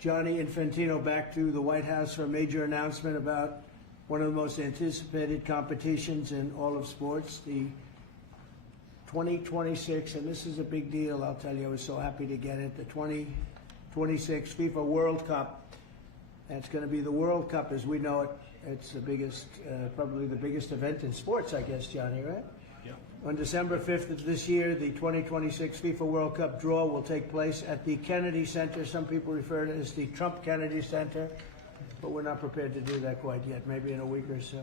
Gianni Infantino back to the White House for a major announcement about one of the most anticipated competitions in all of sports, the 2026, and this is a big deal, I'll tell you, I was so happy to get it, the 2026 FIFA World Cup. And it's going to be the World Cup as we know it. It's the biggest, probably the biggest event in sports, I guess, Johnny, right? Yeah. On December 5th of this year, the 2026 FIFA World Cup draw will take place at the Kennedy Center. Some people refer to it as the Trump Kennedy Center, but we're not prepared to do that quite yet, maybe in a week or so.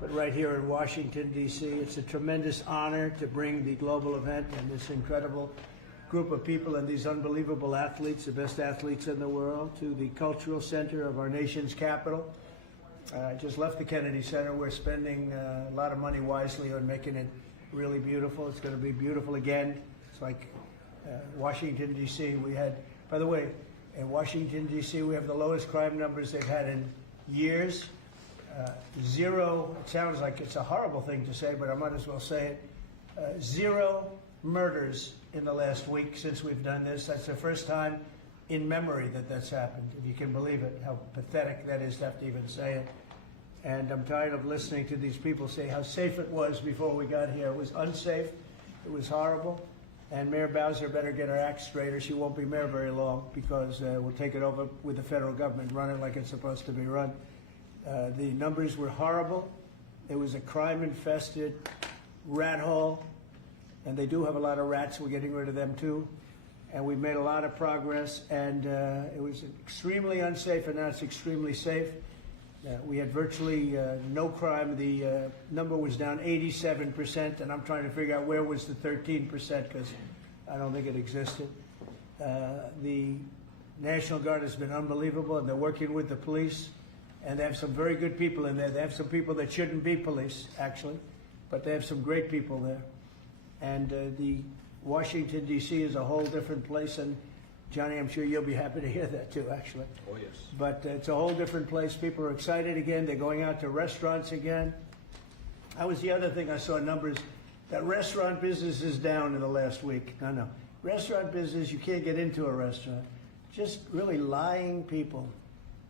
But right here in Washington, D.C., it's a tremendous honor to bring the global event and this incredible group of people and these unbelievable athletes, the best athletes in the world, to the cultural center of our nation's capital. I just left the Kennedy Center. We're spending a lot of money wisely on making it really beautiful. It's going to be beautiful again. It's like Washington, D.C. We had, by the way, in Washington, D.C., we have the lowest crime numbers they've had in years. Zero, it sounds like it's a horrible thing to say, but I might as well say it. Zero murders in the last week since we've done this. That's the first time in memory that that's happened, if you can believe it, how pathetic that is to have to even say it. And I'm tired of listening to these people say how safe it was before we got here. It was unsafe. It was horrible. And Mayor Bowser better get her act straight or she won't be mayor very long, because we'll take it over with the federal government, run it like it's supposed to be run. The numbers were horrible. It was a crime-infested rat hole. And they do have a lot of rats. We're getting rid of them, too. And we've made a lot of progress. And it was extremely unsafe, and now it's extremely safe. We had virtually no crime. The number was down 87%, and I'm trying to figure out where was the 13%, because I don't think it existed. The National Guard has been unbelievable, and they're working with the police. And they have some very good people in there. They have some people that shouldn't be police, actually, but they have some great people there. And the Washington, D.C. is a whole different place. And Johnny, I'm sure you'll be happy to hear that too, actually. Oh, yes. But it's a whole different place. People are excited again. They're going out to restaurants again. That was the other thing I saw numbers. That restaurant business is down in the last week. No. Restaurant business, you can't get into a restaurant. Just really lying people.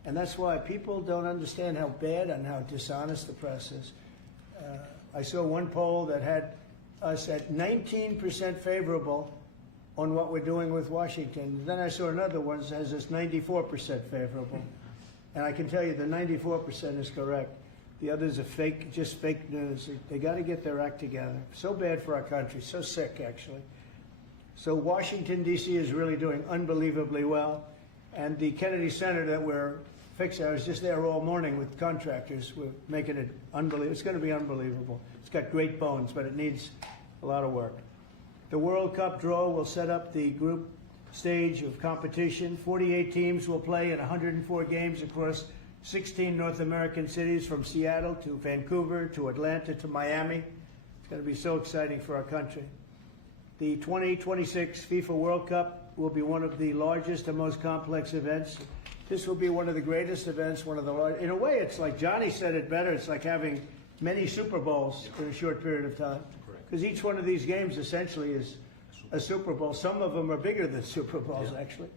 And that's why people don't understand how bad and how dishonest the press is. I saw one poll that had us at 19% favorable on what we're doing with Washington. Then I saw another one that has us 94% favorable. And I can tell you the 94% is correct. The others are fake, just fake news. They got to get their act together. So bad for our country, so sick, actually. So Washington, D.C. is really doing unbelievably well. And the Kennedy Center that we're fixing, I was just there all morning with contractors. We're making it unbelievable. It's going to be unbelievable. It's got great bones, but it needs a lot of work. The World Cup draw will set up the group stage of competition. 48 teams will play in 104 games across 16 North American cities, from Seattle to Vancouver to Atlanta to Miami. It's going to be so exciting for our country. The 2026 FIFA World Cup will be one of the largest and most complex events. This will be one of the greatest events, one of the largest. In a way, it's like Johnny said it better. It's like having many Super Bowls in a short period of time. Because each one of these games essentially is a Super Bowl. Some of them are bigger than Super Bowls, actually.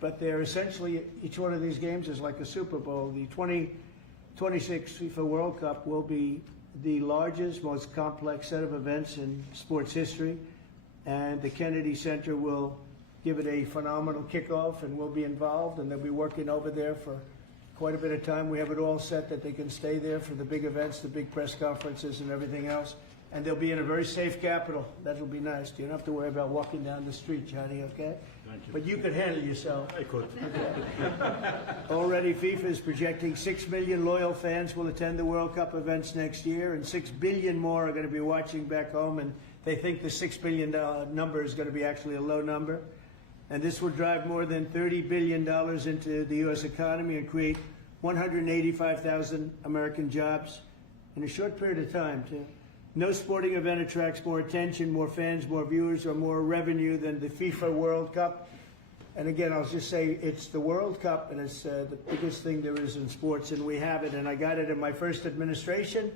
But they're essentially, each one of these games is like a Super Bowl. The 2026 FIFA World Cup will be the largest, most complex set of events in sports history. And the Kennedy Center will give it a phenomenal kickoff, and we'll be involved, and they'll be working over there for quite a bit of time. We have it all set that they can stay there for the big events, the big press conferences and everything else. And they'll be in a very safe capital. That'll be nice. You don't have to worry about walking down the street, Johnny, okay? Thank you. But you could handle yourself. I could. Okay. Already FIFA is projecting 6 million loyal fans will attend the World Cup events next year, and 6 billion more are going to be watching back home, and they think the $6 billion number is going to be actually a low number. And this will drive more than $30 billion into the U.S. economy and create 185,000 American jobs in a short period of time, too. No sporting event attracts more attention, more fans, more viewers, or more revenue than the FIFA World Cup. And again, I'll just say it's the World Cup, and it's the biggest thing there is in sports, and we have it. And I got it in my first administration,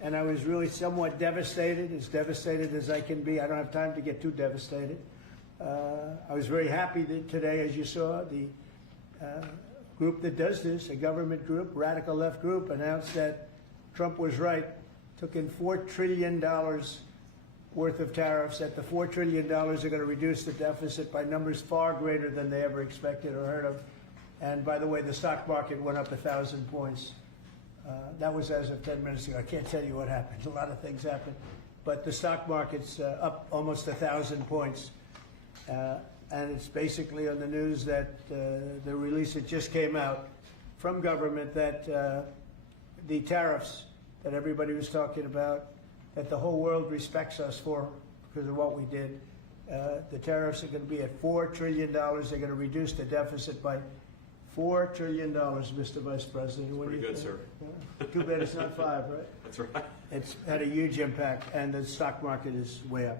and I was really somewhat devastated, as devastated as I can be. I don't have time to get too devastated. I was very happy that today, as you saw, the group that does this, a government group, radical left group, announced that Trump was right, took in $4 trillion worth of tariffs, that the $4 trillion are going to reduce the deficit by numbers far greater than they ever expected or heard of. And by the way, the stock market went up 1,000 points. That was as of 10 minutes ago. I can't tell you what happened. A lot of things happened. But the stock market's up almost 1,000 points. And it's basically on the news that the release that just came out from government that the tariffs that everybody was talking about, that the whole world respects us for because of what we did. The tariffs are going to be at $4 trillion. They're going to reduce the deficit by $4 trillion, Mr. Vice President. What Pretty do you good, think? sir. Too bad it's not 5, right? That's right. It's had a huge impact, and the stock market is way up.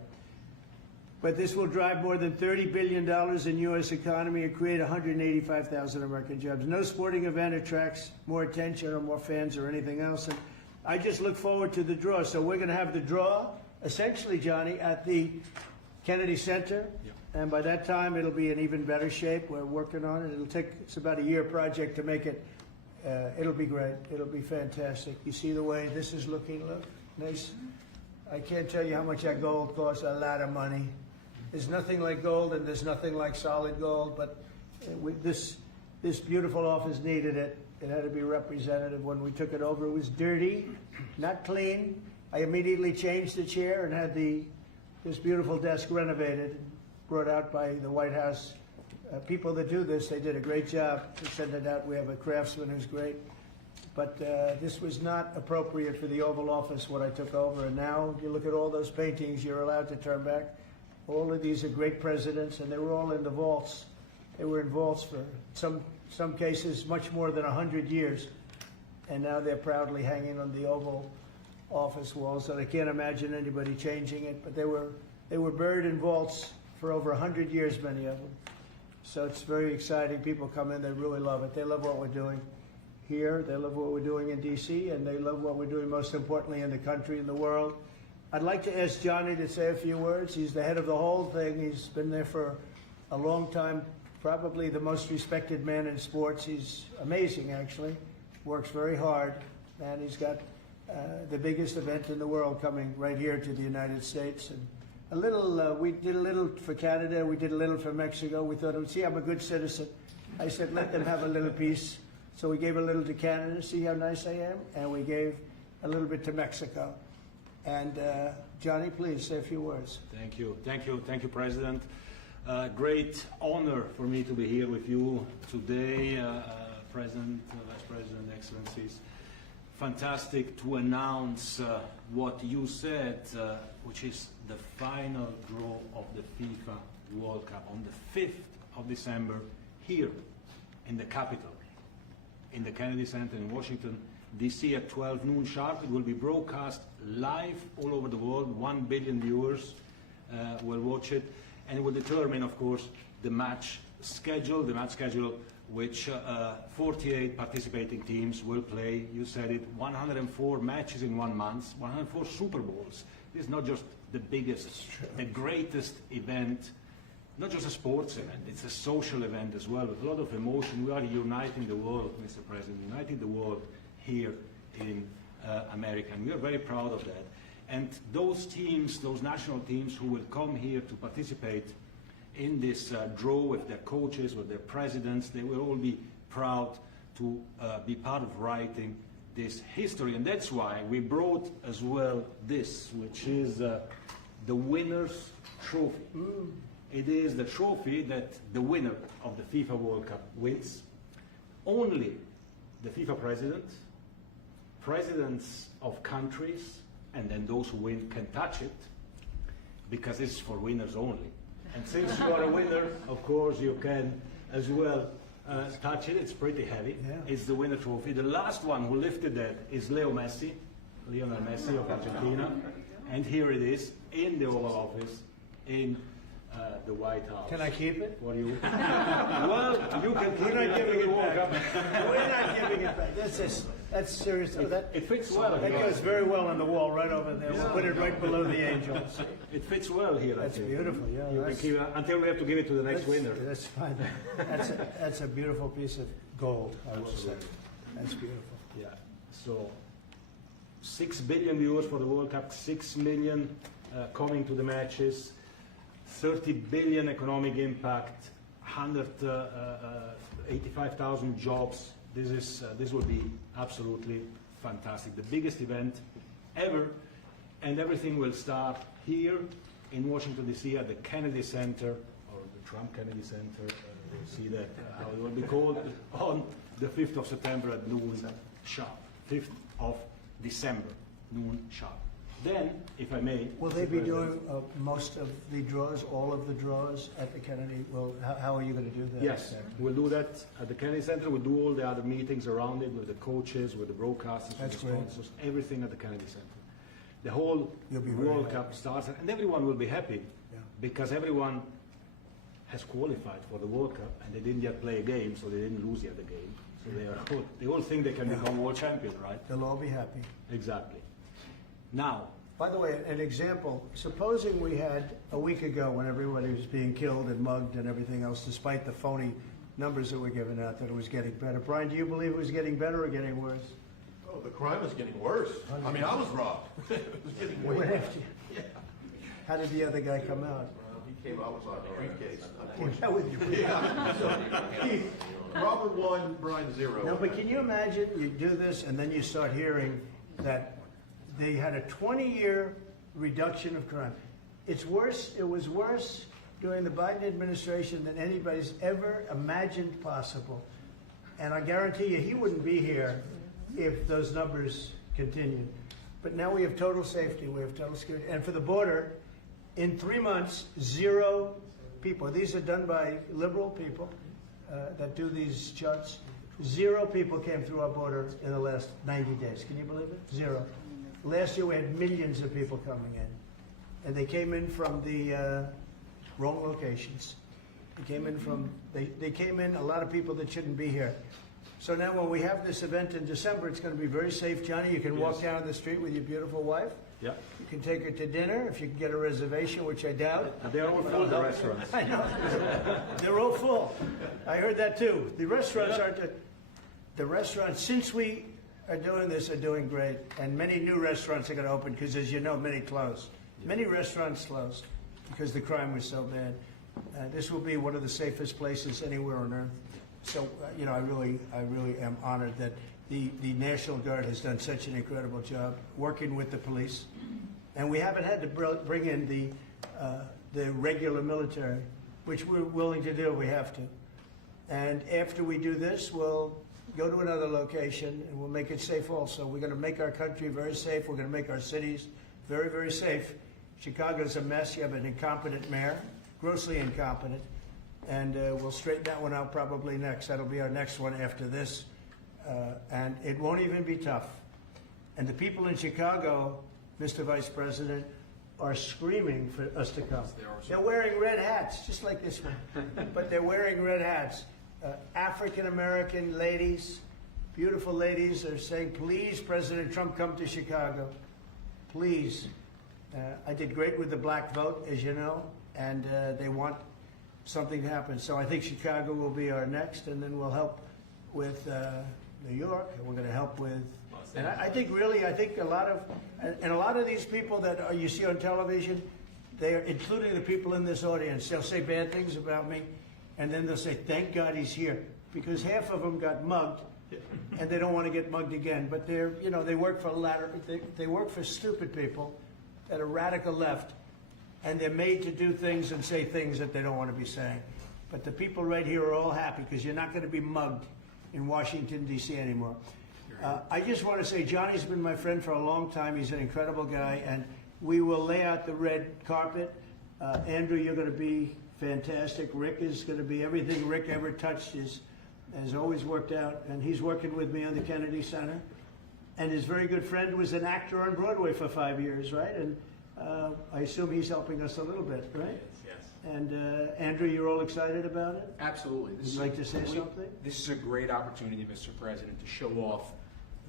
But this will drive more than $30 billion in U.S. economy and create 185,000 American jobs. No sporting event attracts more attention or more fans or anything else. And I just look forward to the draw. So we're going to have the draw, essentially, Johnny, at the Kennedy Center. Yep. And by that time, it'll be in even better shape. We're working on it. It's about a year project to make it. It'll be great. It'll be fantastic. You see the way this is looking? Look, nice. I can't tell you how much that gold costs. A lot of money. There's nothing like gold, and there's nothing like solid gold. But this beautiful office needed it. It had to be representative. When we took it over, it was dirty, not clean. I immediately changed the chair and had this beautiful desk renovated, brought out by the White House. People that do this, they did a great job to send it out. We have a craftsman who's great. But this was not appropriate for the Oval Office when I took over. And now you look at all those paintings you're allowed to turn back. All of these are great presidents, and they were all in the vaults. They were in vaults for some cases much more than 100 years. And now they're proudly hanging on the Oval Office walls. And I can't imagine anybody changing it. But they were buried in vaults for over 100 years, many of them. So it's very exciting. People come in, they really love it. They love what we're doing here. They love what we're doing in D.C., and they love what we're doing, most importantly, in the country and the world. I'd like to ask Johnny to say a few words. He's the head of the whole thing. He's been there for a long time, probably the most respected man in sports. He's amazing, actually. Works very hard, and he's got the biggest event in the world coming right here to the United States. And we did a little for Canada, we did a little for Mexico. We thought, see, I'm a good citizen. I said, let them have a little piece. So we gave a little to Canada, see how nice I am? And we gave a little bit to Mexico. And Johnny, please say a few words. Thank you, President. Great honor for me to be here with you today, President, Vice President, Excellencies. Fantastic to announce what you said, which is the final draw of the FIFA World Cup on the 5th of December here in the capital, in the Kennedy Center in Washington, D.C. at 12 noon sharp. It will be broadcast live all over the world. 1 billion viewers will watch it, and it will determine, of course, the match schedule, which 48 participating teams will play. You said it, 104 matches in 1 month, 104 Super Bowls. This is not just the biggest, the greatest event, not just a sports event, it's a social event as well, with a lot of emotion. We are uniting the world, Mr. President, uniting the world here in America, and we are very proud of that. And those teams, those national teams who will come here to participate in this draw with their coaches, with their presidents, they will all be proud to be part of writing this history. And that's why we brought as well this, which is the winner's trophy. It is the trophy that the winner of the FIFA World Cup wins. Only the FIFA president, presidents of countries, and then those who win can touch it, because it's for winners only. And since you are a winner, of course, you can as well touch it. It's pretty heavy. Yeah. It's the winner trophy. The last one who lifted that is Lionel Messi of Argentina. And here it is in the Oval Office in the White House. Can I keep it? For you? Well, you can keep We're not giving it back. back. We're not giving it back. That's serious. Oh, It fits well. that goes very well on the wall right over there. We'll put it right below the angels. It fits well here. That's I think. beautiful. Yeah, You can keep it until we have to give it to the next winner. That's fine. That's a beautiful piece of gold, I will say. That's beautiful. Yeah. So 6 billion viewers for the World Cup, 6 million coming to the matches, 30 billion economic impact, 185,000 jobs. This will be absolutely fantastic. The biggest event ever, and everything will start here in Washington D.C. at the Kennedy Center, or the Trump Kennedy Center. We'll see that how it will be called on the 5th of September at noon sharp. 5th of December, noon sharp. Then, if I may, Will they be doing most of the draws, all of the draws at the Kennedy? Well, how are you going to do that? yes, we'll do that at the Kennedy Center. We'll do all the other meetings around it with the coaches, with the broadcasters, with That's the great. sponsors, everything at the Kennedy Center. The whole You'll be very World happy. Cup starts, and everyone will be happy Yeah. because everyone has qualified for the World Cup, and they didn't yet play a game, so they didn't lose yet the game. So they all think they can Yeah. become world champion, right? They'll all be happy. Exactly. Now, By the way, an example, supposing we had a week ago when everybody was being killed and mugged and everything else, despite the phony numbers that were given out, that it was getting better. Brian, do you believe it was getting better or getting worse? Oh, the crime was getting worse. I mean, I was robbed. It was getting way What worse. after you? How did the other guy come out? He came out with a briefcase. That would be- Yeah. So, Robert 1, Brian 0. No, but can you imagine, you do this and then you start hearing that they had a 20-year reduction of crime. It was worse during the Biden administration than anybody's ever imagined possible. And I guarantee you, he wouldn't be here if those numbers continued. But now we have total safety, we have total security. And for the border, in 3 months, 0 people. These are done by liberal people that do these charts. 0 people came through our border in the last 90 days. Can you believe it? 0. Last year we had millions of people coming in. And they came in from the wrong locations. They came in a lot of people that shouldn't be here. So now when we have this event in December, it's going to be very safe. Johnny, you can walk down the street with your beautiful wife. yeah, You can take her to dinner if you can get a reservation, which I doubt. and they are all full, the restaurants. I know. They're all full. I heard that too. The restaurants aren't. The restaurants, since we are doing this, are doing great. And many new restaurants are going to open because, as you know, many closed. Many restaurants closed because the crime was so bad. This will be one of the safest places anywhere on earth. So, I really am honored that the National Guard has done such an incredible job working with the police. And we haven't had to bring in the regular military, which we're willing to do. We have to. And after we do this, we'll go to another location and we'll make it safe also. We're going to make our country very safe. We're going to make our cities very, very safe. Chicago's a mess. You have an incompetent mayor, grossly incompetent. And we'll straighten that one out probably next. That'll be our next one after this. And it won't even be tough. And the people in Chicago, Mr. Vice President, are screaming for us to come. They're wearing red hats, just like this one. But they're wearing red hats. African-American ladies, beautiful ladies, are saying, please, President Trump, come to Chicago. Please. I did great with the black vote, as you know, and they want something to happen. So I think Chicago will be our next, and then we'll help with New York, and we're going to help with. And I think a lot of these people that you see on television, they are, including the people in this audience, they'll say bad things about me, and then they'll say, thank God he's here, because half of them got mugged, and they don't want to get mugged again. But they work for they work for stupid people that are radical left, and they're made to do things and say things that they don't want to be saying. But the people right here are all happy because you're not going to be mugged in Washington, D.C. anymore. I just want to say Johnny's been my friend for a long time. He's an incredible guy, and we will lay out the red carpet. Andrew, you're going to be fantastic. Rick is going to be everything Rick ever touched has always worked out, and he's working with me on the Kennedy Center. And his very good friend was an actor on Broadway for 5 years, right? And I assume he's helping us a little bit, right? Yes. And Andrew, you're all excited about it? Absolutely. Would you like to say something? This is a great opportunity, Mr. President, to show off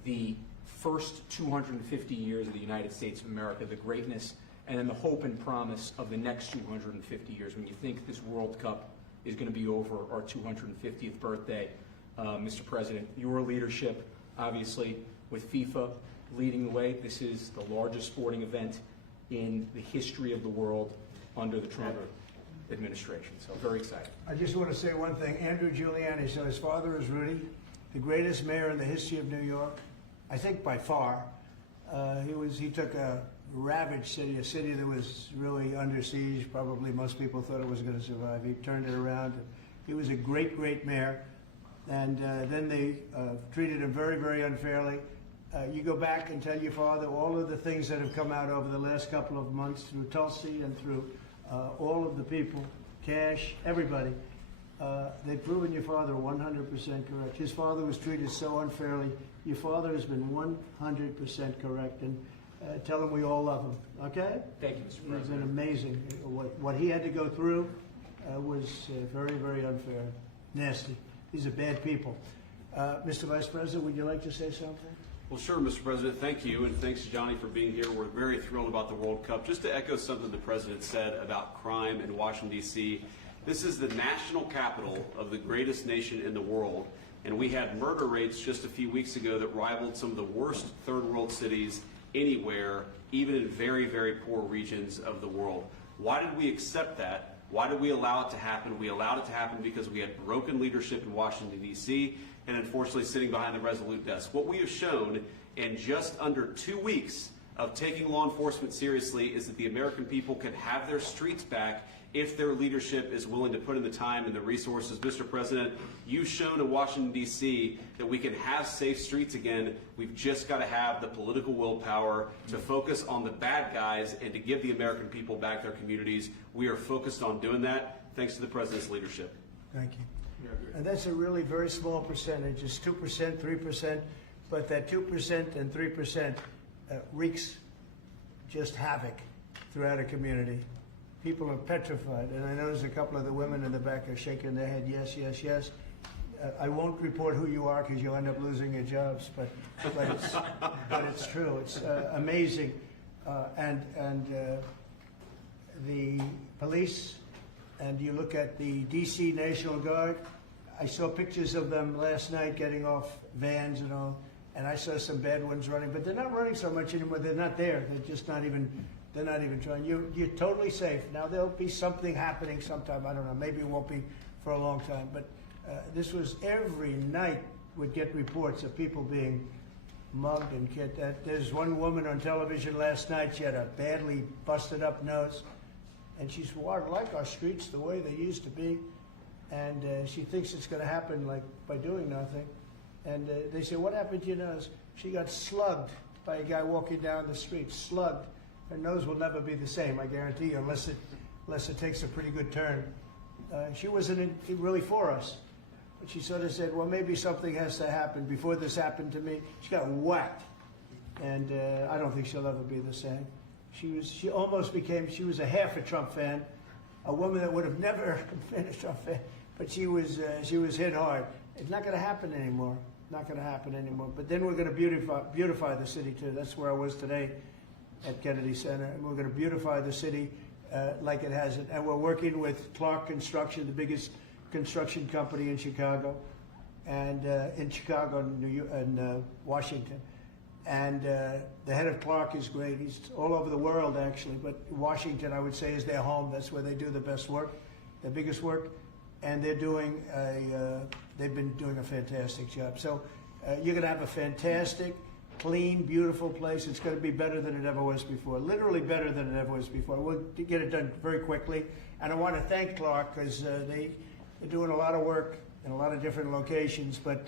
the first 250 years of the United States of America, the greatness, and then the hope and promise of the next 250 years. When you think this World Cup is going to be over our 250th birthday, Mr. President, your leadership, obviously, with FIFA leading the way, this is the largest sporting event in the history of the world under the Trump administration. So very excited. I just want to say one thing. Andrew Giuliani, so his father is Rudy, the greatest mayor in the history of New York, I think by far. He took a ravaged city, a city that was really under siege. Probably most people thought it was going to survive. He turned it around. He was a great, great mayor. And then they treated him very, very unfairly. You go back and tell your father all of the things that have come out over the last couple of months through Tulsi and through all of the people, Cash, everybody. They've proven your father 100% correct. His father was treated so unfairly. Your father has been 100% correct. And tell him we all love him, okay? Thank you, Mr. President. It's been amazing. What he had to go through was very, very unfair, nasty. These are bad people. Mr. Vice President, would you like to say something? Well, sure, Mr. President. Thank you, and thanks to Johnny for being here. We're very thrilled about the World Cup. Just to echo something the President said about crime in Washington, D.C., this is the national capital of the greatest nation in the world, and we had murder rates just a few weeks ago that rivaled some of the worst third world cities anywhere, even in very, very poor regions of the world. Why did we accept that? Why did we allow it to happen? We allowed it to happen because we had broken leadership in Washington, D.C., and unfortunately sitting behind the resolute desk. What we have shown in just under 2 weeks of taking law enforcement seriously is that the American people can have their streets back if their leadership is willing to put in the time and the resources. Mr. President, you've shown in Washington, D.C. that we can have safe streets again. We've just got to have the political willpower to focus on the bad guys and to give the American people back their communities. We are focused on doing that thanks to the President's leadership. Thank you. And that's a really very small percentage. It's 2%, 3%, but that 2% and 3% wreaks just havoc throughout a community. People are petrified, and I notice a couple of the women in the back are shaking their head, yes, yes, yes. I won't report who you are because you'll end up losing your jobs, but it's true. It's amazing. And the police, and you look at the D.C. National Guard, I saw pictures of them last night getting off vans and all, and I saw some bad ones running, but they're not running so much anymore. They're not there. They're just not even, they're not even trying. You're totally safe. Now, there'll be something happening sometime. I don't know. Maybe it won't be for a long time, but this was every night would get reports of people being mugged and killed. There's one woman on television last night. She had a badly busted up nose, and she said, well, I like our streets the way they used to be. And she thinks it's going to happen like by doing nothing. And they say, what happened to your nose? She got slugged by a guy walking down the street, slugged. Her nose will never be the same, I guarantee you, unless it takes a pretty good turn. She wasn't really for us. But she sort of said, well, maybe something has to happen. Before this happened to me, she got whacked. And I don't think she'll ever be the same. She almost became, she was a half a Trump fan, a woman that would have never been a Trump fan, but she was hit hard. It's not going to happen anymore. Not going to happen anymore. But then we're going to beautify the city too. That's where I was today at Kennedy Center, and we're going to beautify the city like it hasn't. And we're working with Clark Construction, the biggest construction company in Chicago, and in Washington. And the head of Clark is great. He's all over the world, actually, but Washington, I would say, is their home. That's where they do the best work, the biggest work, and they've been doing a fantastic job. So you're going to have a fantastic, clean, beautiful place. It's going to be better than it ever was before, literally better than it ever was before. We'll get it done very quickly. And I want to thank Clark because they're doing a lot of work in a lot of different locations, but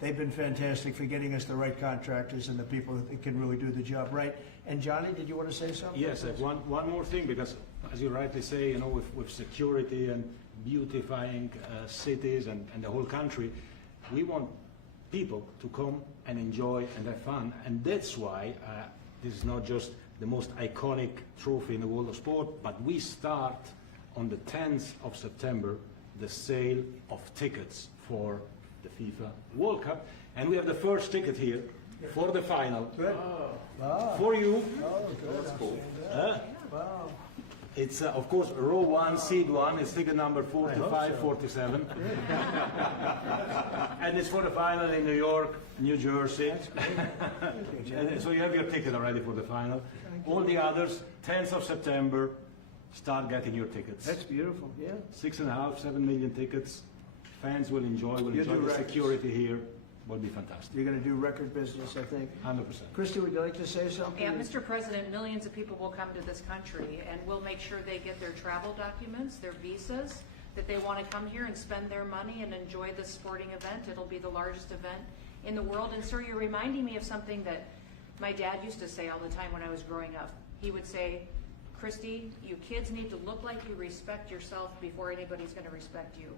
they've been fantastic for getting us the right contractors and the people that can really do the job right. And Johnny, did you want to say something? Yes, one more thing, because as you rightly say, you know, with security and beautifying cities and the whole country, we want people to come and enjoy and have fun. And that's why this is not just the most iconic trophy in the world of sport, but we start on the 10th of September the sale of tickets for the FIFA World Cup. And we have the first ticket here for the final. Good. Wow. For you. Oh, good. That's cool. Wow. It's, of course, row 1, seat 1. It's ticket number 4547. And it's for the final in New York, New Jersey. And so you have your ticket already for the final. All the others, 10th of September, start getting your tickets. That's beautiful, yeah. 6.5, 7 million tickets. Fans will enjoy You'll the do records. security here. Will be fantastic. You're going to do record business, I think. 100%. Christy, would you like to say something? Yeah, Mr. President, millions of people will come to this country, and we'll make sure they get their travel documents, their visas, that they want to come here and spend their money and enjoy this sporting event. It'll be the largest event in the world. And sir, you're reminding me of something that my dad used to say all the time when I was growing up. He would say, Christy, you kids need to look like you respect yourself before anybody's going to respect you.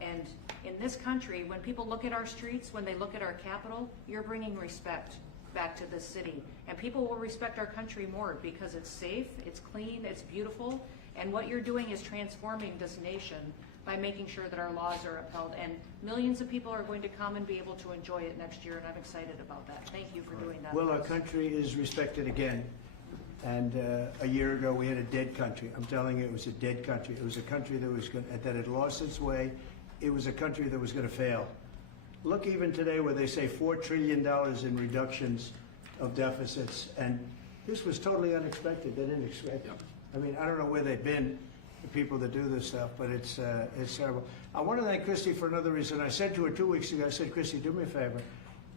And in this country, when people look at our streets, when they look at our capital, you're bringing respect back to this city. And people will respect our country more because it's safe, it's clean, it's beautiful. And what you're doing is transforming this nation by making sure that our laws are upheld. And millions of people are going to come and be able to enjoy it next year, and I'm excited about that. Thank you for doing that. Well, for our us. country is respected again. And a year ago, we had a dead country. I'm telling you, it was a dead country. It was a country that had lost its way. It was a country that was going to fail. Look, even today, where they say $4 trillion in reductions of deficits, and this was totally unexpected. They didn't expect it. I mean, I don't know where they've been, the people that do this stuff, but it's terrible. I want to thank Christy for another reason. I said to her 2 weeks ago, I said, Christy, do me a favor.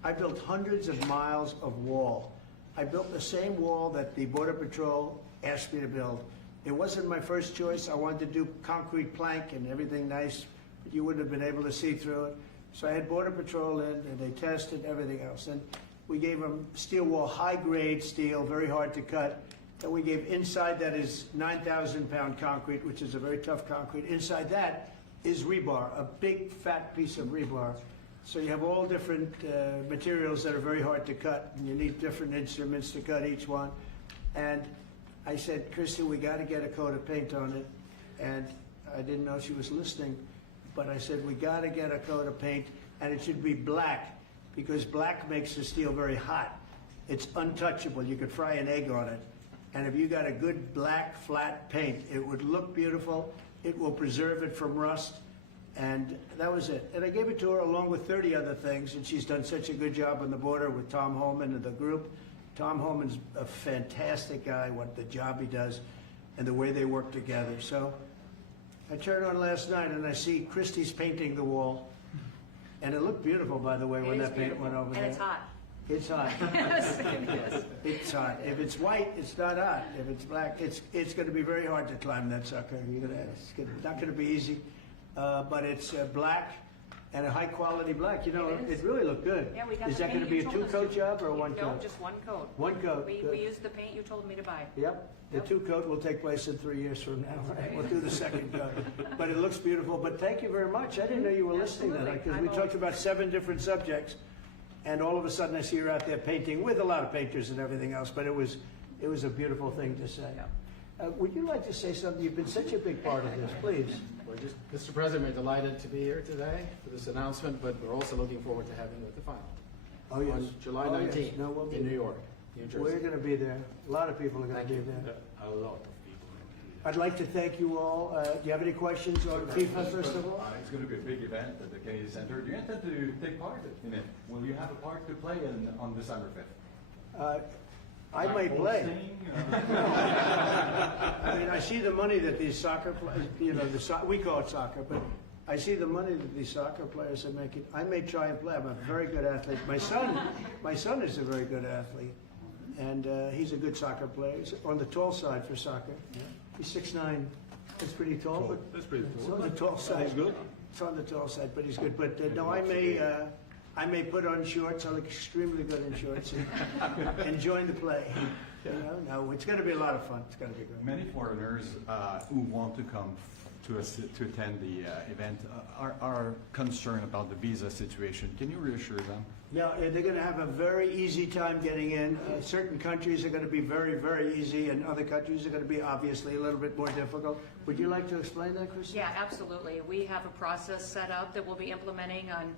I built hundreds of miles of wall. I built the same wall that the Border Patrol asked me to build. It wasn't my first choice. I wanted to do concrete plank and everything nice, but you wouldn't have been able to see through it. So I had Border Patrol in, and they tested everything else. And we gave them steel wall, high-grade steel, very hard to cut. And we gave inside that is 9,000-pound concrete, which is a very tough concrete. Inside that is rebar, a big, fat piece of rebar. So you have all different materials that are very hard to cut, and you need different instruments to cut each one. And I said, Christy, we got to get a coat of paint on it. And I didn't know she was listening, but I said, we got to get a coat of paint, and it should be black, because black makes the steel very hot. It's untouchable. You could fry an egg on it. And if you got a good black, flat paint, it would look beautiful. It will preserve it from rust. And that was it. And I gave it to her along with 30 other things, and she's done such a good job on the border with Tom Homan and the group. Tom Homan's a fantastic guy, what the job he does, and the way they work together. So I turned on last night, and I see Christie's painting the wall. And it looked beautiful, by the way, when that paint went over there. And it's hot. It's hot. Yes, yes. It's hot. If it's white, it's not hot. If it's black, it's going to be very hard to climb that sucker. It's not going to be easy. But it's black and a high quality black. You know, It is. it really looked good. Yeah, we got Is the that going to paint be a you told us two-coat to. job or a one-coat? No, just one coat. One coat. We Good. used the paint you told me to buy. Yep. The Yep. two-coat will take place in 3 years from now. We'll do the second coat. But it looks beautiful. But thank you very much. I didn't know you were listening to that, Absolutely. because we I'm talked about 7 different subjects, and all of a sudden I see her out there painting with a lot of painters and everything else. But it was a beautiful thing to say. Would you like to say something? You've been such a big part of this. Please. We're just, Mr. President, we're delighted to be here today for this announcement, but we're also looking forward to having you at the final. Oh, yes. On July Oh, yes. 19th No, we'll be in New there. York, New Jersey. We're going to be there. A lot of people are going to be there. A lot of people. I'd like to thank you all. Do you have any questions on FIFA, first of all? It's going to be a big event at the Kennedy Center. Do you intend to take part in it? Will you have a part to play on December 5th? I might play. I mean, I see the money that these soccer players, you know, we call it soccer, but I see the money that these soccer players are making. I may try and play. I'm a very good athlete. My son is a very good athlete, and he's a good soccer player. He's on the tall side for soccer. He's 6'9". That's pretty tall, but That's pretty it's cool. on the tall side. Sounds good. It's on the tall side, but he's good. But no, I may put on shorts. I look extremely good in shorts and join the play. You know, no, it's going to be a lot of fun. It's going to be good. Many foreigners who want to come to attend the event are concerned about the visa situation. Can you reassure them? No, they're going to have a very easy time getting in. Certain countries are going to be very, very easy, and other countries are going to be obviously a little bit more difficult. Would you like to explain that, Christine? Yeah, absolutely. We have a process set up that we'll be implementing on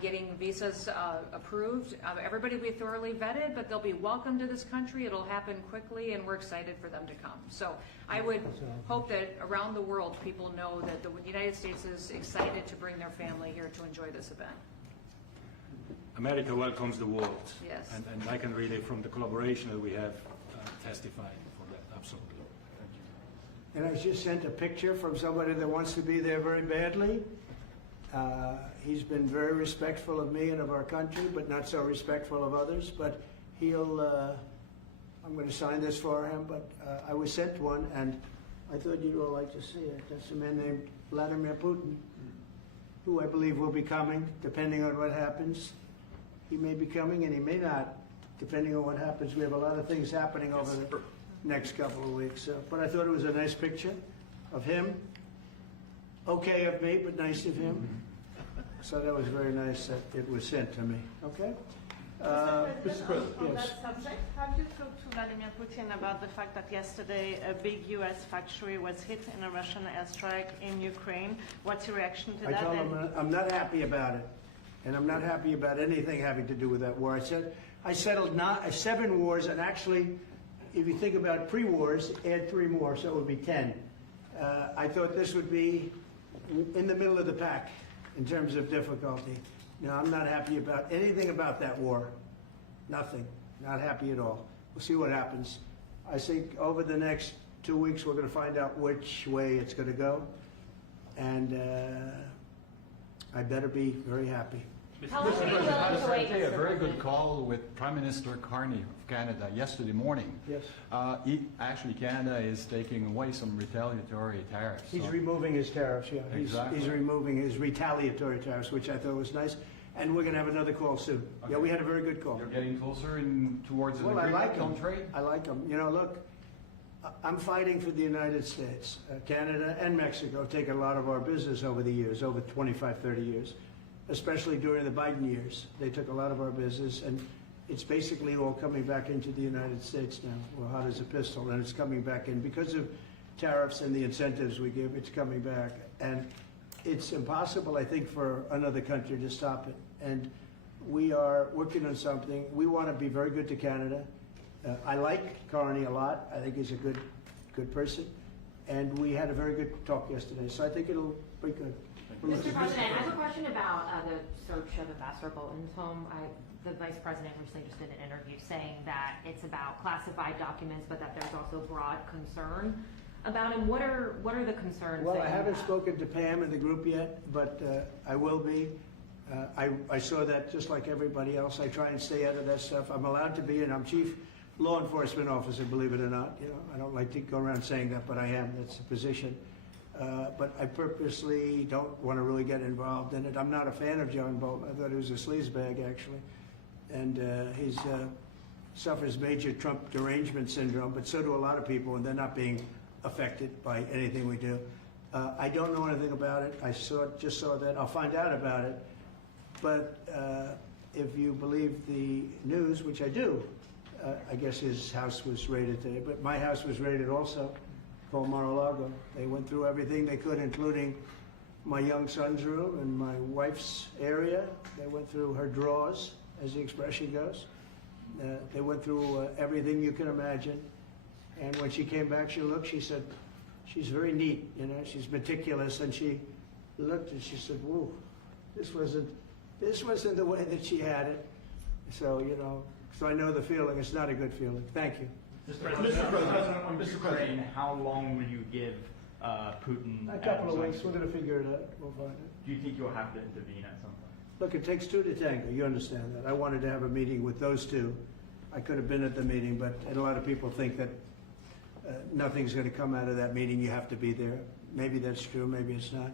getting visas approved. Everybody will be thoroughly vetted, but they'll be welcome to this country. It'll happen quickly, and we're excited for them to come. So I would hope that around the world, people know that the United States is excited to bring their family here to enjoy this event. America welcomes the world. Yes. And I can really, from the collaboration that we have, testify for that, absolutely. And I just sent a picture from somebody that wants to be there very badly. He's been very respectful of me and of our country, but not so respectful of others. But I'm going to sign this for him, but I was sent one, and I thought you'd all like to see it. That's a man named Vladimir Putin, who I believe will be coming, depending on what happens. He may be coming, and he may not, depending on what happens. We have a lot of things happening over the next couple of weeks. But I thought it was a nice picture of him. Okay of me, but nice of him. So that was very nice that it was sent to me. Okay? Mr. President. On Yes. that subject, have you talked to Vladimir Putin about the fact that yesterday a big U.S. factory was hit in a Russian airstrike in Ukraine? What's your reaction to I that? told him I'm not happy about it, and I'm not happy about anything having to do with that war. I settled 7 wars, and actually, if you think about pre-wars, add 3 more, so it would be 10. I thought this would be in the middle of the pack in terms of difficulty. No, I'm not happy about anything about that war. Nothing. Not happy at all. We'll see what happens. I think over the next 2 weeks we're going to find out which way it's going to go. And I better be very happy. How long are you willing to wait, I had a Mr. very good President? call with Prime Minister Carney of Canada yesterday morning. Yes. Actually, Canada is taking away some retaliatory tariffs. He's so- removing his tariffs, yeah. Exactly. He's removing his retaliatory tariffs, which I thought was nice. And we're going to have another call soon. Yeah, we had a very good call. You're getting closer towards an Well, I agreement like him. on trade? I like him. You know, look, I'm fighting for the United States. Canada and Mexico have taken a lot of our business over the years, over 25, 30 years, especially during the Biden years. They took a lot of our business, and it's basically all coming back into the United States now. We're hot as a pistol, and it's coming back in. Because of tariffs and the incentives we give, it's coming back. And it's impossible, I think, for another country to stop it. And we are working on something. We want to be very good to Canada. I like Carney a lot. I think he's a good person. And we had a very good talk yesterday. So I think it'll be good. Mr. President, I have a question about the search of Ambassador Bolton's home. The Vice President recently just did an interview saying that it's about classified documents, but that there's also broad concern about him. What are the concerns? Well, that I you haven't have? spoken to Pam in the group yet, but I will be. I saw that just like everybody else. I try and stay out of that stuff. I'm allowed to be, and I'm chief law enforcement officer, believe it or not. You know, I don't like to go around saying that, but I am. That's the position. But I purposely don't want to really get involved in it. I'm not a fan of John Bolton. I thought he was a sleazebag, actually. And he suffers major Trump derangement syndrome, but so do a lot of people, and they're not being affected by anything we do. I don't know anything about it. I just saw that. I'll find out about it. But if you believe the news, which I do, I guess his house was raided today. But my house was raided also, called Mar-a-Lago. They went through everything they could, including my young son's room and my wife's area. They went through her drawers, as the expression goes. They went through everything you can imagine. And when she came back, she said, she's very neat, you know, she's meticulous. And she looked and she said, whoa, this wasn't the way that she had it. So, you know, so I know the feeling. It's not a good feeling. Thank you. Mr. President. On Ukraine, how long will you give Putin? A couple of weeks. We're going to figure it out. We'll find it. Do you think you'll have to intervene at some point? Look, it takes 2 to tango. You understand that. I wanted to have a meeting with those 2. I could have been at the meeting, but a lot of people think that nothing's going to come out of that meeting. You have to be there. Maybe that's true. Maybe it's not.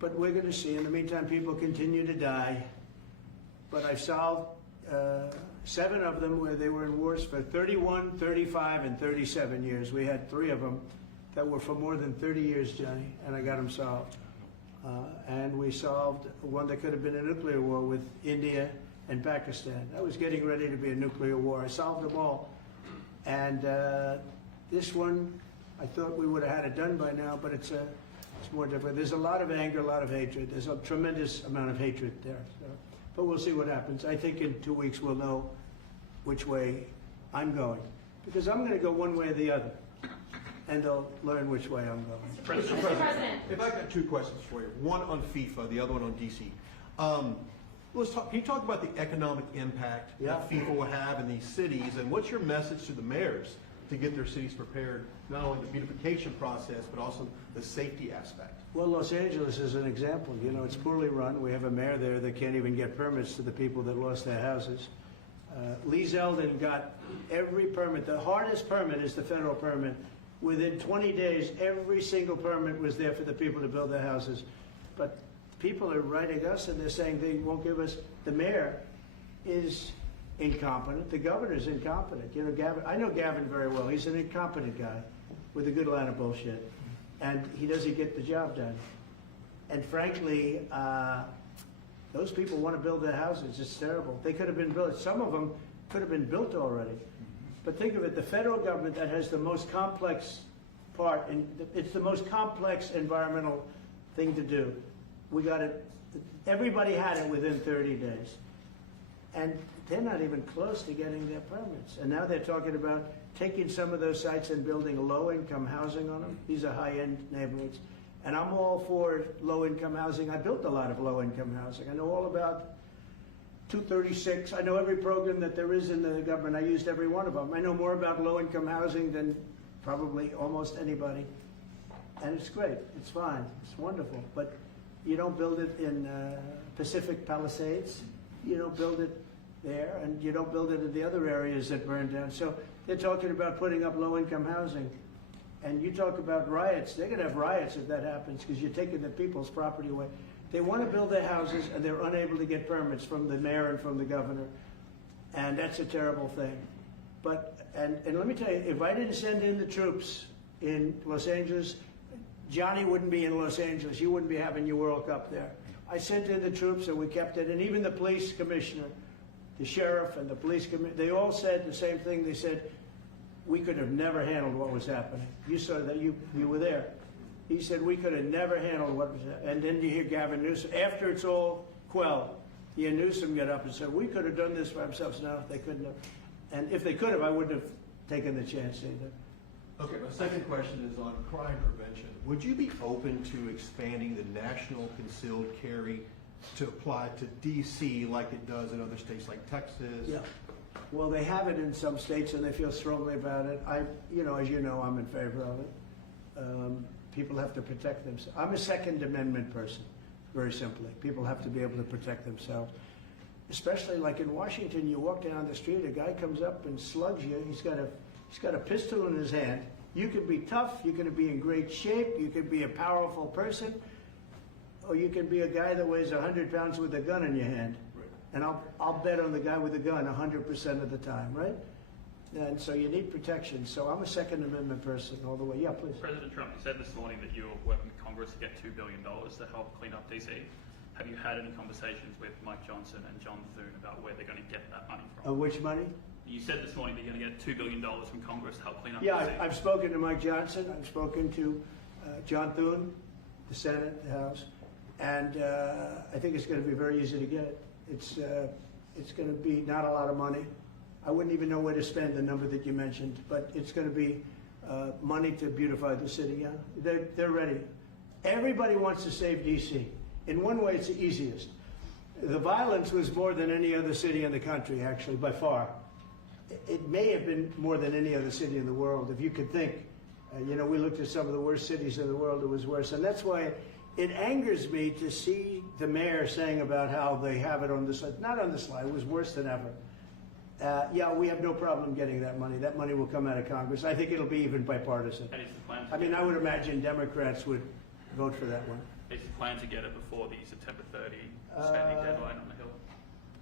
But we're going to see. In the meantime, people continue to die. But I've solved 7 of them where they were in wars for 31, 35, and 37 years. We had 3 of them that were for more than 30 years, Johnny, and I got them solved. And we solved one that could have been a nuclear war with India and Pakistan. That was getting ready to be a nuclear war. I solved them all. And this one, I thought we would have had it done by now, but it's more different. There's a lot of anger, a lot of hatred. There's a tremendous amount of hatred there. So, but we'll see what happens. I think in 2 weeks we'll know which way I'm going. Because I'm going to go one way or the other. And they'll learn which way I'm going. Mr. President. If I got two questions for you, one on FIFA, the other one on DC. Can you talk about the economic impact that FIFA will have in these cities, and what's your message to the mayors to get their cities prepared, not only the beautification process, but also the safety aspect? Well, Los Angeles is an example. You know, it's poorly run. We have a mayor there that can't even get permits to the people that lost their houses. Lee Zeldin got every permit. The hardest permit is the federal permit. Within 20 days, every single permit was there for the people to build their houses. But people are writing us and they're saying they won't give us. The mayor is incompetent. The governor's incompetent. You know, Gavin, I know Gavin very well. He's an incompetent guy with a good line of bullshit. And he doesn't get the job done. And frankly, those people want to build their houses. It's terrible. They could have been built. Some of them could have been built already. But think of it, the federal government that has the most complex part, and it's the most complex environmental thing to do. We got it, everybody had it within 30 days. And they're not even close to getting their permits. And now they're talking about taking some of those sites and building low-income housing on them. These are high-end neighborhoods. And I'm all for low-income housing. I built a lot of low-income housing. I know all about 236. I know every program that there is in the government. I used every one of them. I know more about low-income housing than probably almost anybody. And it's great. It's fine. It's wonderful. But you don't build it in Pacific Palisades. You don't build it there. And you don't build it in the other areas that burned down. So they're talking about putting up low-income housing. And you talk about riots. They're going to have riots if that happens because you're taking the people's property away. They want to build their houses, and they're unable to get permits from the mayor and from the governor. And that's a terrible thing. But, and let me tell you, if I didn't send in the troops in Los Angeles, Johnny wouldn't be in Los Angeles. You wouldn't be having your World Cup there. I sent in the troops, and we kept it. And even the police commissioner, the sheriff and the police commissioner, they all said the same thing. They said, we could have never handled what was happening. You saw that, you were there. He said, we could have never handled what was happening. And then you hear Gavin Newsom, after it's all quelled, you hear Newsom get up and said, we could have done this for ourselves. No, they couldn't have. And if they could have, I wouldn't have taken the chance either. Okay, my second question is on crime prevention. Would you be open to expanding the national concealed carry to apply to D.C. like it does in other states like Texas? Yeah. Well, they have it in some states, and they feel strongly about it. You know, as you know, I'm in favor of it. People have to protect themselves. I'm a Second Amendment person, very simply. People have to be able to protect themselves. Especially like in Washington, you walk down the street, a guy comes up and slugs you. He's got a pistol in his hand. You can be tough, you can be in great shape, you can be a powerful person, or you can be a guy that weighs 100 pounds with a gun in your hand. Right. And I'll bet on the guy with the gun 100% of the time, right? And so you need protection. So I'm a Second Amendment person all the way. Yeah, please. President Trump, you said this morning that you're working with Congress to get $2 billion to help clean up DC. Have you had any conversations with Mike Johnson and John Thune about where they're going to get that money from? Which money? You said this morning that you're going to get $2 billion from Congress to help clean up Yeah, DC. I've spoken to Mike Johnson. I've spoken to John Thune, the Senate, the House, and I think it's going to be very easy to get it. It's going to be not a lot of money. I wouldn't even know where to spend the number that you mentioned, but it's going to be money to beautify the city. Yeah, they're ready. Everybody wants to save D.C. In one way, it's the easiest. The violence was more than any other city in the country, actually, by far. It may have been more than any other city in the world, if you could think. You know, we looked at some of the worst cities in the world, it was worse. And that's why it angers me to see the mayor saying about how they have it on the slide. Not on the slide, it was worse than ever. Yeah, we have no problem getting that money. That money will come out of Congress. I think it'll be even bipartisan. And is the plan I mean, I would imagine Democrats would vote for that one. Is the plan to get it before the September 30 spending deadline on the Hill?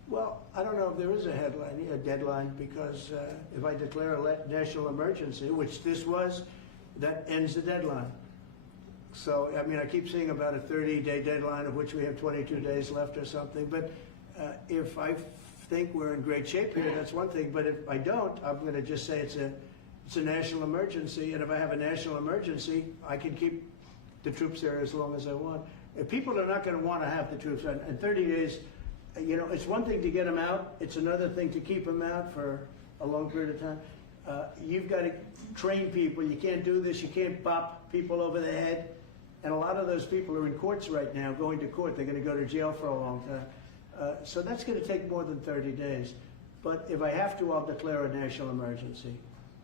Well, I don't know if there is a deadline, because if I declare a national emergency, which this was, that ends the deadline. So, I mean, I keep seeing about a 30-day deadline, of which we have 22 days left or something. But if I think we're in great shape here, that's one thing. But if I don't, I'm going to just say it's a national emergency. And if I have a national emergency, I can keep the troops there as long as I want. If people are not going to want to have the troops in 30 days, you know, it's one thing to get them out. It's another thing to keep them out for a long period of time. You've got to train people. You can't do this. You can't bop people over the head. And a lot of those people are in courts right now, going to court. They're going to go to jail for a long time. So that's going to take more than 30 days. But if I have to, I'll declare a national emergency,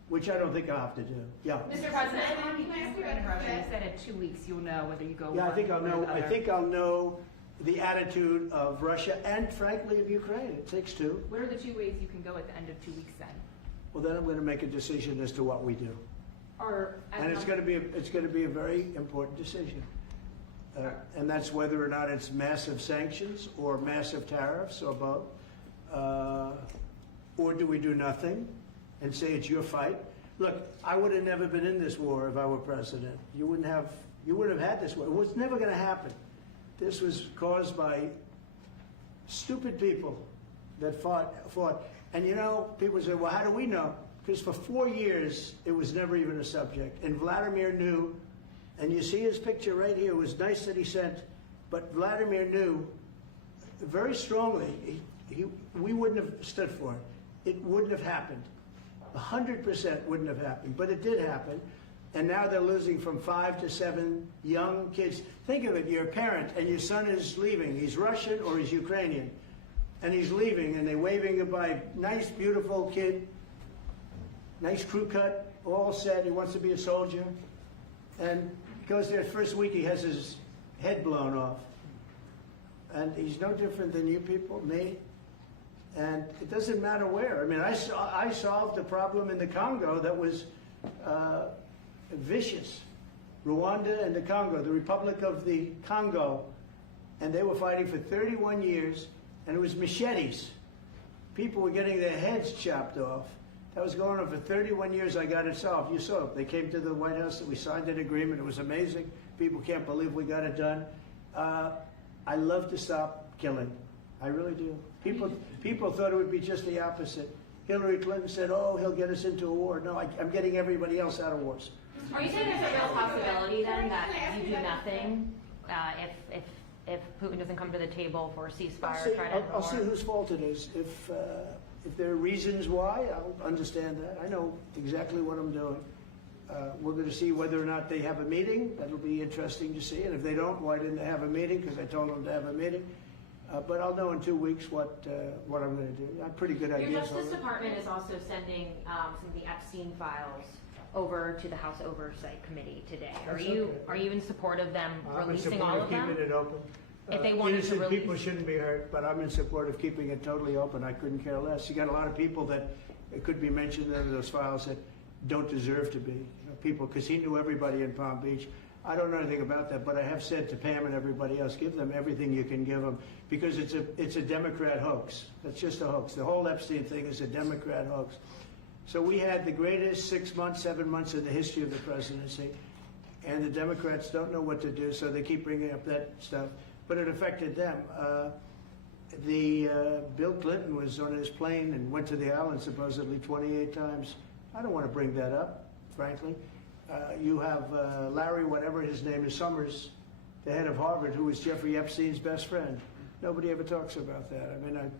which I don't think I'll have to do. Yeah. Mr. President, You said in 2 weeks you'll know whether you go. Yeah, I think I'll one way or know. the I other. think I'll know the attitude of Russia and, frankly, of Ukraine. It takes two. What are the 2 ways you can go at the end of 2 weeks then? Well, then I'm going to make a decision as to what we do. Or And it's going to be a very important decision. And that's whether or not it's massive sanctions or massive tariffs or both. Or do we do nothing and say it's your fight? Look, I would have never been in this war if I were president. You wouldn't have had this war. It was never going to happen. This was caused by stupid people that fought. And you know, people say, well, how do we know? Because for 4 years, it was never even a subject. And Vladimir knew, and you see his picture right here. It was nice that he sent, but Vladimir knew very strongly we wouldn't have stood for it. It wouldn't have happened. 100% wouldn't have happened, but it did happen. And now they're losing from 5 to 7 young kids. Think of it, you're a parent and your son is leaving. He's Russian or he's Ukrainian. And he's leaving and they're waving goodbye. Nice, beautiful kid. Nice crew cut, all set. He wants to be a soldier. And he goes there first week, he has his head blown off. And he's no different than you people, me. And it doesn't matter where. I mean, I solved a problem in the Congo that was vicious. Rwanda and the Congo, the Republic of the Congo. And they were fighting for 31 years, and it was machetes. People were getting their heads chopped off. That was going on for 31 years. I got it solved. You saw it. They came to the White House and we signed an agreement. It was amazing. People can't believe we got it done. I love to stop killing. I really do. People thought it would be just the opposite. Hillary Clinton said, oh, he'll get us into a war. No, I'm getting everybody else out of wars. Are you saying there's a real possibility then that you do nothing if Putin doesn't come to the table for a ceasefire or try to end the I'll war? see whose fault it is. If there are reasons why, I'll understand that. I know exactly what I'm doing. We're going to see whether or not they have a meeting. That'll be interesting to see. And if they don't, why didn't they have a meeting? Because I told them to have a meeting. But I'll know in 2 weeks what I'm going to do. I have pretty good ideas. Your Justice Department is also sending some of the Epstein files over to the House Oversight Committee today. Are you in support of them releasing all of them? I'm in support of keeping it open. If they wanted to Innocent release, people shouldn't be hurt, but I'm in support of keeping it totally open. I couldn't care less. You got a lot of people that it could be mentioned in those files that don't deserve to be. People, because he knew everybody in Palm Beach. I don't know anything about that, but I have said to Pam and everybody else, give them everything you can give them, because it's a Democrat hoax. That's just a hoax. The whole Epstein thing is a Democrat hoax. So we had the greatest 6 months, 7 months in the history of the presidency, and the Democrats don't know what to do, so they keep bringing up that stuff. But it affected them. Bill Clinton was on his plane and went to the island supposedly 28 times. I don't want to bring that up, frankly. You have Larry, whatever his name is, Summers, the head of Harvard, who was Jeffrey Epstein's best friend. Nobody ever talks about that. I mean,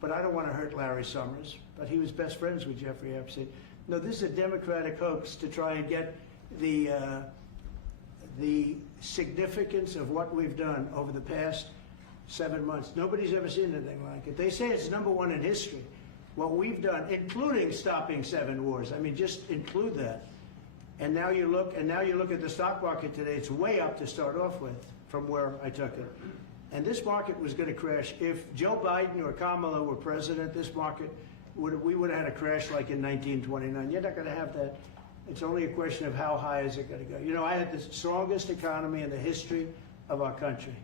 but I don't want to hurt Larry Summers, but he was best friends with Jeffrey Epstein. No, this is a Democratic hoax to try and get the significance of what we've done over the past 7 months. Nobody's ever seen anything like it. They say it's #1 in history. What we've done, including stopping 7 wars. I mean, just include that. And now you look at the stock market today. It's way up to start off with from where I took it. And this market was going to crash. If Joe Biden or Kamala were president, this market we would have had a crash like in 1929. You're not going to have that. It's only a question of how high is it going to go. You know, I had the strongest economy in the history of our country.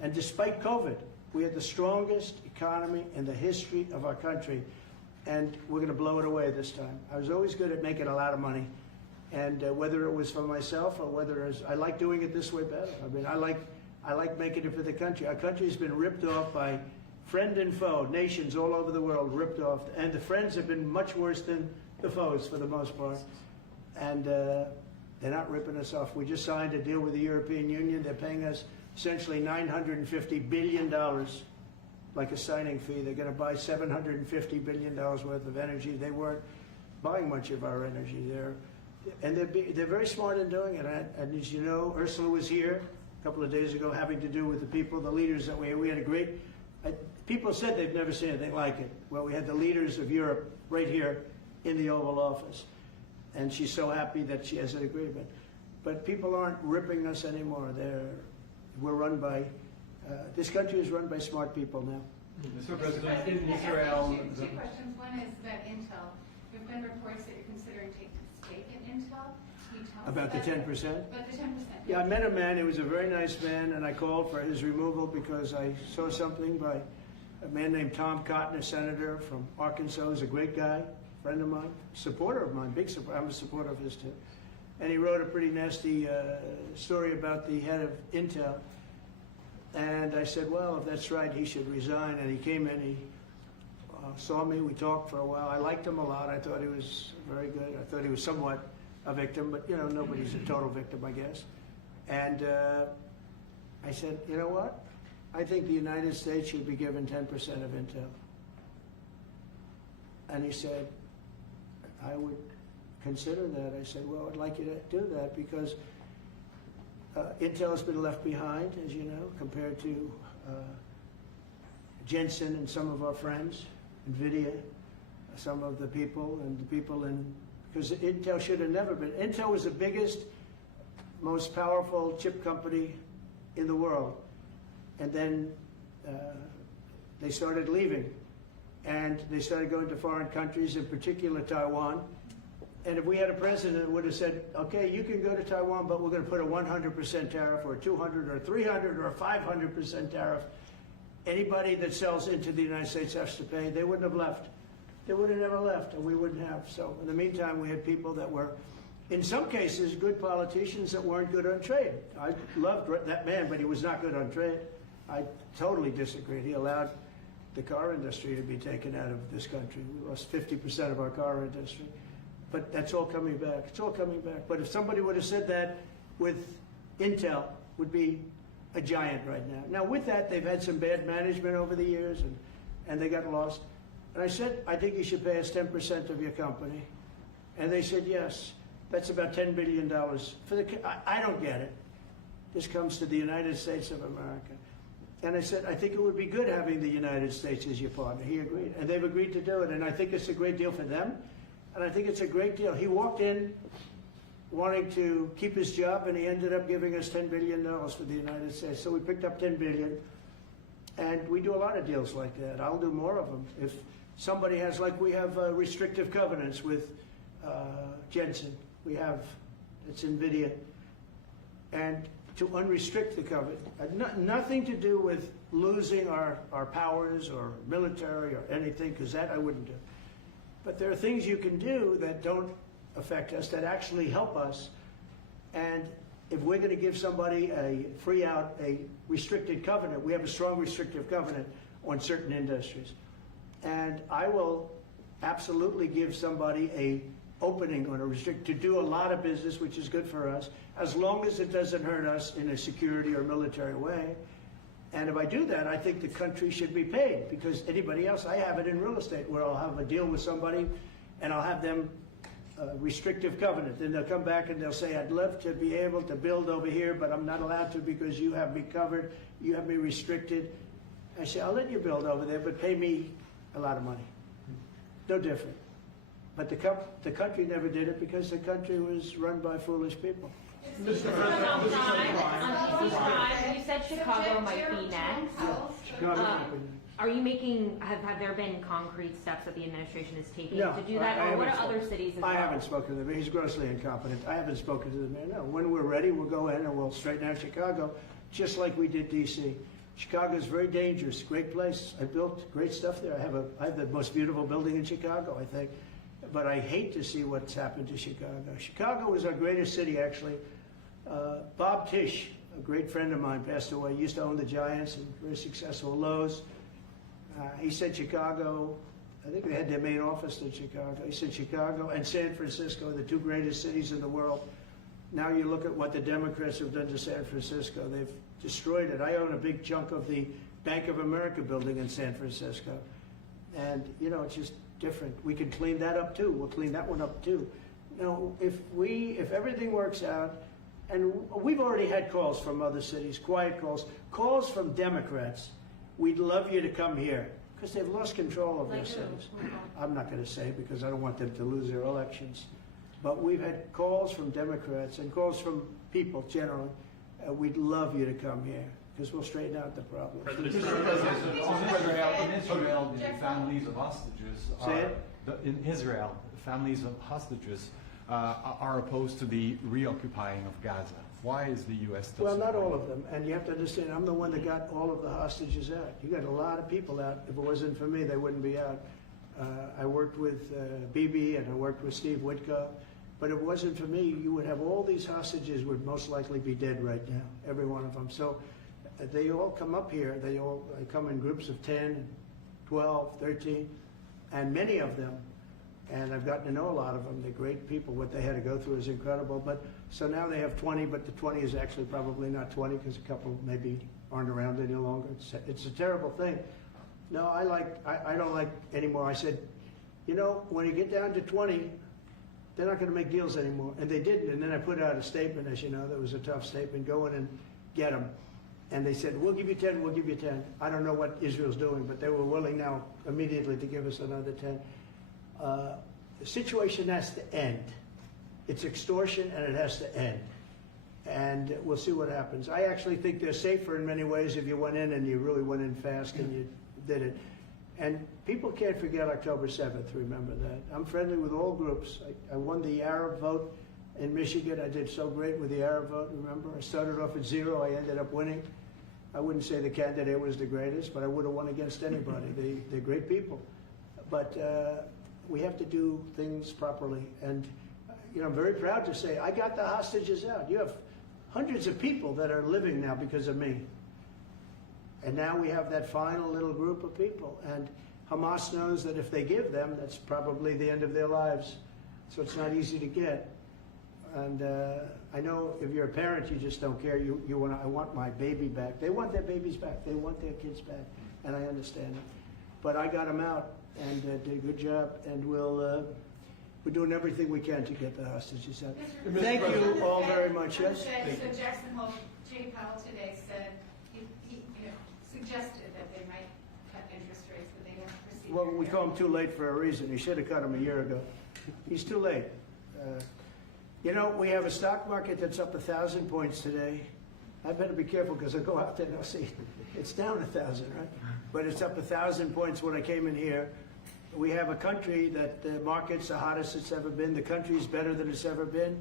And despite COVID, we had the strongest economy in the history of our country. And we're going to blow it away this time. I was always good at making a lot of money. And whether it was for myself or whether it was, I like doing it this way better. I mean, I like making it for the country. Our country's been ripped off by friend and foe, nations all over the world ripped off. And the friends have been much worse than the foes for the most part. And they're not ripping us off. We just signed a deal with the European Union. They're paying us essentially $950 billion, like a signing fee. They're going to buy $750 billion worth of energy. They weren't buying much of our energy there. And they're very smart in doing it. And as you know, Ursula was here a couple of days ago having to do with the people, the leaders that we had a great, people said they've never seen anything like it. Well, we had the leaders of Europe right here in the Oval Office. And she's so happy that she has an agreement. But people aren't ripping us anymore. We're run by, this country is run by smart people now. Mr. President, in Israel... Two questions. One is about Intel. There have been reports that you're considering taking a stake in Intel. Can you tell us About the 10%? About the 10%. Yeah, I met a man. He was a very nice man, and I called for his removal because I saw something by a man named Tom Cotton, a senator from Arkansas. He's a great guy, friend of mine, supporter of mine, big supporter. I'm a supporter of his too. And he wrote a pretty nasty story about the head of Intel. And I said, well, if that's right, he should resign. And he came in, he saw me, we talked for a while. I liked him a lot. I thought he was very good. I thought he was somewhat a victim, but, you know, nobody's a total victim, I guess. And I said, you know what? I think the United States should be given 10% of Intel. And he said, I would consider that. I said, well, I'd like you to do that because Intel has been left behind, as you know, compared to Jensen and some of our friends, NVIDIA, some of the people and the people in, because Intel should have never been. Intel was the biggest, most powerful chip company in the world. And then they started leaving. And they started going to foreign countries, in particular Taiwan. And if we had a president that would have said, okay, you can go to Taiwan, but we're going to put a 100% tariff or 200 or 300 or 500% tariff, anybody that sells into the United States has to pay. They wouldn't have left. They would have never left, and we wouldn't have. So in the meantime, we had people that were, in some cases, good politicians that weren't good on trade. I loved that man, but he was not good on trade. I totally disagreed. He allowed the car industry to be taken out of this country. We lost 50% of our car industry. But that's all coming back. It's all coming back. But if somebody would have said that with Intel, would be a giant right now. Now with that, they've had some bad management over the years, and they got lost. And I said, I think you should pay us 10% of your company. And they said, yes. That's about $10 billion. I don't get it. This comes to the United States of America. And I said, I think it would be good having the United States as your partner. He agreed. And they've agreed to do it. And I think it's a great deal for them. And I think it's a great deal. He walked in wanting to keep his job, and he ended up giving us $10 billion for the United States. So we picked up $10 billion. And we do a lot of deals like that. I'll do more of them. If somebody has, like we have restrictive covenants with Jensen. We have, it's NVIDIA. And to unrestrict the covenant, nothing to do with losing our powers or military or anything, because that I wouldn't do. But there are things you can do that don't affect us, that actually help us. And if we're going to give somebody a restricted covenant, we have a strong restrictive covenant on certain industries. And I will absolutely give somebody a opening on to do a lot of business, which is good for us, as long as it doesn't hurt us in a security or military way. And if I do that, I think the country should be paid, because anybody else, I have it in real estate where I'll have a deal with somebody and I'll have them restrictive covenant. Then they'll come back and they'll say, I'd love to be able to build over here, but I'm not allowed to because you have me covered, you have me restricted. I say, I'll let you build over there, but pay me a lot of money. No different. But the country never did it because the country was run by foolish people. You said Chicago might be next. Are you making, have there been concrete steps that the administration is taking to do that? Or what are other cities as well? I haven't spoken to them. He's grossly incompetent. I haven't spoken to the mayor. No. When we're ready, we'll go in and we'll straighten out Chicago, just like we did D.C. Chicago is very dangerous, great place. I built great stuff there. I have the most beautiful building in Chicago, I think. but I hate to see what's happened to Chicago. Chicago was our greatest city, actually. Bob Tisch, a great friend of mine, passed away. He used to own the Giants and very successful Lowe's. He said Chicago, I think they had their main office in Chicago. He said Chicago and San Francisco are the two greatest cities in the world. Now you look at what the Democrats have done to San Francisco. They've destroyed it. I own a big chunk of the Bank of America building in San Francisco. And, you know, it's just different. We can clean that up too. We'll clean that one up too. You know, if everything works out, and we've already had calls from other cities, quiet calls from Democrats. We'd love you to come here because they've lost control of their cities. I'm not going to say because I don't want them to lose their elections. But we've had calls from Democrats and calls from people generally. We'd love you to come here because we'll straighten out the problem. In Israel, the families of hostages in Israel, the families of hostages are opposed to the reoccupying of Gaza. Why is the U.S. still Well, not supporting all of them. And you have to understand, I'm the one that got all of the hostages out. You got a lot of people out. If it wasn't for me, they wouldn't be out. I worked with Bibi and I worked with Steve Witkoff. But if it wasn't for me, you would have all these hostages would most likely be dead right now, every one of them. So they all come up here. They come in groups of 10, 12, 13, and many of them, and I've gotten to know a lot of them. They're great people. What they had to go through is incredible. But so now they have 20, but the 20 is actually probably not 20 because a couple maybe aren't around any longer. It's a terrible thing. No, I don't like anymore. I said, you know, when you get down to 20, they're not going to make deals anymore. And they didn't. And then I put out a statement, as you know, that was a tough statement. Go in and get them. And they said, we'll give you 10, we'll give you 10. I don't know what Israel's doing, but they were willing now immediately to give us another 10. The situation has to end. It's extortion and it has to end. And we'll see what happens. I actually think they're safer in many ways if you went in and you really went in fast and you did it. And people can't forget October 7th, remember that. I'm friendly with all groups. I won the Arab vote in Michigan. I did so great with the Arab vote, remember? I started off at 0, I ended up winning. I wouldn't say the candidate was the greatest, but I would have won against anybody. They're great people. But we have to do things properly. And you know, I'm very proud to say I got the hostages out. You have hundreds of people that are living now because of me. And now we have that final little group of people. And Hamas knows that if they give them, that's probably the end of their lives. So it's not easy to get. And I know if you're a parent, you just don't care. I want my baby back. They want their babies back. They want their kids back. And I understand it. But I got them out and did a good job. And we're doing everything we can to get the hostages out. Thank you all very much. Yes? So Jackson Hole, Jay Powell today said, he suggested that they might cut interest rates, but they didn't proceed. Well, we call him too late for a reason. He should have cut him a year ago. He's too late. You know, we have a stock market that's up 1,000 points today. I better be careful because I go out there and I'll see it's down 1,000, right? But it's up 1,000 points when I came in here. We have a country that the market's the hottest it's ever been. The country's better than it's ever been.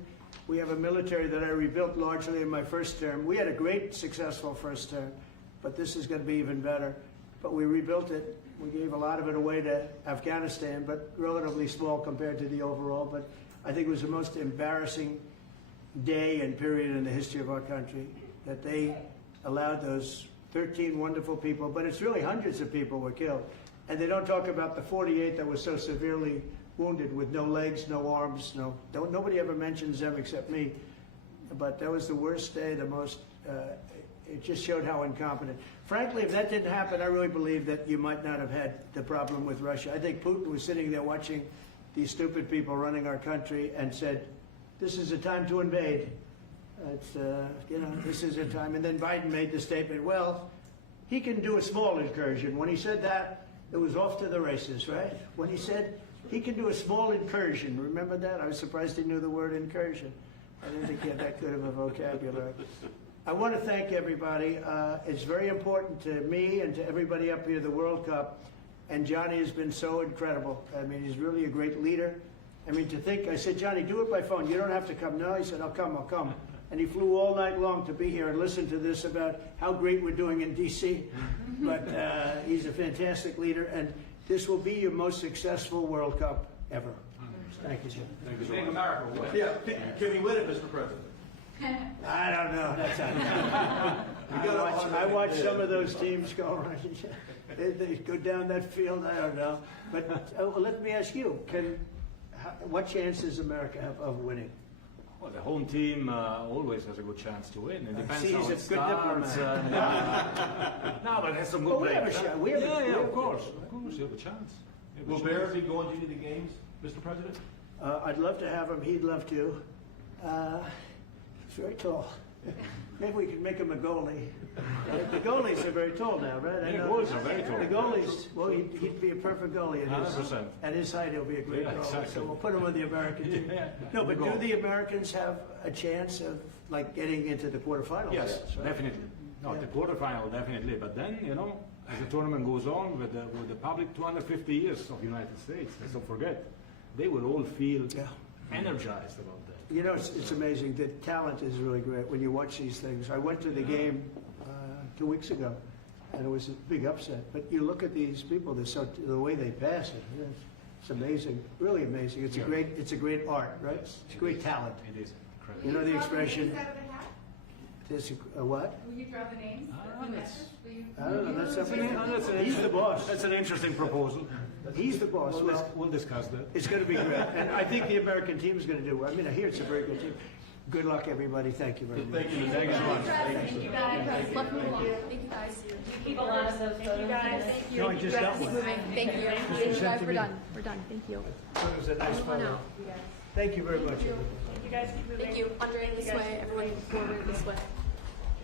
We have a military that I rebuilt largely in my first term. We had a great, successful first term, but this is going to be even better. But we rebuilt it. We gave a lot of it away to Afghanistan, but relatively small compared to the overall. But I think it was the most embarrassing day and period in the history of our country that they allowed those 13 wonderful people, but it's really hundreds of people were killed. And they don't talk about the 48 that were so severely wounded with no legs, no arms, nobody ever mentions them except me. But that was the worst day, the most, it just showed how incompetent. Frankly, if that didn't happen, I really believe that you might not have had the problem with Russia. I think Putin was sitting there watching these stupid people running our country and said, this is a time to invade. It's, this is a time. And then Biden made the statement, well, he can do a small incursion. When he said that, it was off to the races, right? When he said he can do a small incursion, remember that? I was surprised he knew the word incursion. I didn't think he had that good of a vocabulary. I want to thank everybody. It's very important to me and to everybody up here, the World Cup. And Johnny has been so incredible. I mean, he's really a great leader. I mean, to think, I said, Johnny, do it by phone. You don't have to come. No, he said, I'll come. And he flew all night long to be here and listen to this about how great we're doing in D.C. But he's a fantastic leader, and this will be your most successful World Cup ever. Thank you, Jim. Thank you so much. Yeah, can he win it, Mr. President? I don't know. That's I watch some of those teams go around. They go down that field. I don't know. But let me ask you: what chance does America have of winning? Well, the home team always has a good chance to win. It depends See, how he's it a good starts. No, but there's some good we have a players. shot. Yeah, of course, you have a chance. You have a Will Bear chance. be going to any of the games, Mr. President? I'd love to have him. He'd love to. He's very tall. Maybe we could make him a goalie. The goalies are very tall now, right? I Yeah, know. goalies are very tall. The goalies, well, he'd be a perfect goalie. 100%. At his height, he'll be a great Yeah, goalie. exactly. So we'll put him on the American team. Yeah. No, but Good do goal. the Americans have a chance of like getting into the quarterfinals? Yes, right? definitely. No, Yeah. the quarterfinal definitely. But then, as the tournament goes on with the public 250 years of the United States, let's not forget, they will all feel energized about that. It's amazing. The talent is really great when you watch these things. I went to the game 2 weeks ago, and it was a big upset. But you look at these people; the way they pass it. It's amazing, really amazing. It's a great art, right? It's a great talent. It is incredible. You know the expression. Will you draw the names out of the hat? There's a what? Will you draw the names? The matches? Will you? I don't know. That's something. He's the boss. That's an interesting proposal. He's the boss. We'll discuss that. It's going to be great, and I think the American team is going to do well. I mean, I hear it's a very good team. Good luck, everybody. Thank you very much. Thank you. Thank you so much. Thank you guys. Luck and along. Thank you guys. Keep a lot of those. Thank you guys. Thank you. No, I just got one. Thank you. Thank you guys. We're done. We're done. Thank you. It was a nice photo. Thank you very much. Thank you guys. Keep moving. Thank you. Andre, this way. Everyone forward this way.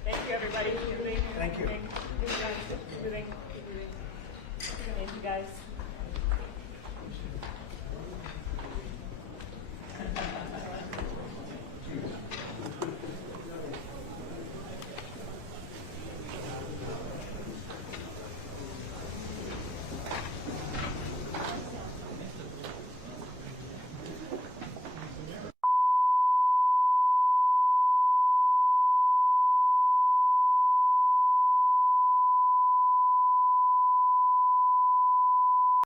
Thank you, everybody. Keep moving. Thank you. Moving. Keep moving. Keep moving. Thank you, guys.